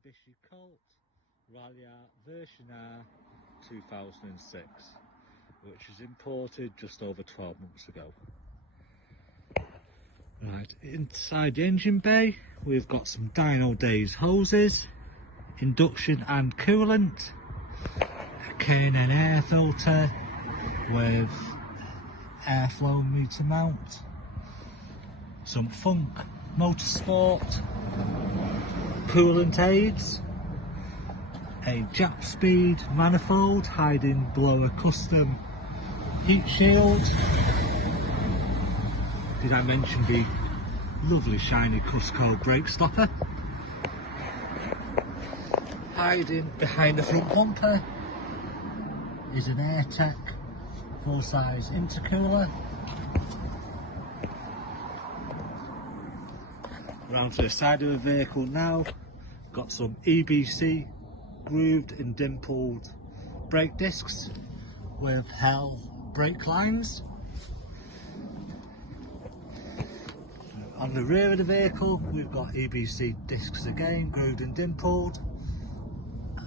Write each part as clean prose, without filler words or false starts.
Mitsubishi Colt Rally version R 2006, which was imported just over 12 months ago. Right, inside the engine bay we've got some Dynodaze hoses, induction and coolant, a K&N air filter with airflow meter mount, some Funk Motorsport coolant aids, a Jap Speed manifold hiding below a custom heat shield. Did I mention the lovely shiny Cusco brake stopper? Hiding behind the front bumper is an AirTech full-size intercooler. Round to the side of the vehicle now, got some EBC grooved and dimpled brake discs with Hell brake lines. On the rear of the vehicle we've got EBC discs again, grooved and dimpled,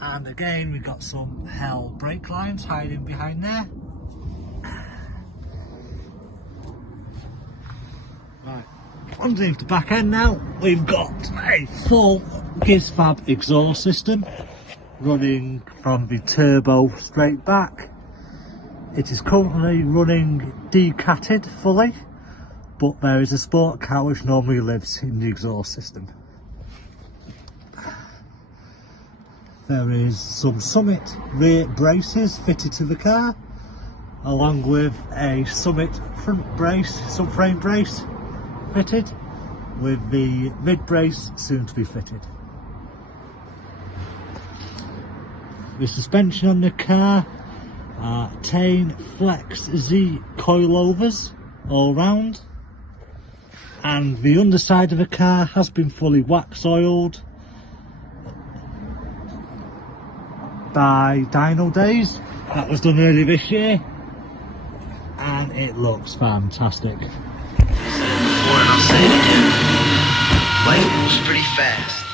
and again we've got some Hell brake lines hiding behind there. Right, underneath the back end now we've got a full Gizfab exhaust system running from the turbo straight back. It is currently running decatted fully, but there is a sport car which normally lives in the exhaust system. There is some Summit rear braces fitted to the car, along with a Summit front brace, subframe brace fitted, with the mid brace soon to be fitted. The suspension on the car are Tane Flex Z coilovers all round, and the underside of the car has been fully wax oiled by Dynodaze. That was done earlier this year and it looks fantastic. Said it before and I'll say it again. Life moves pretty fast.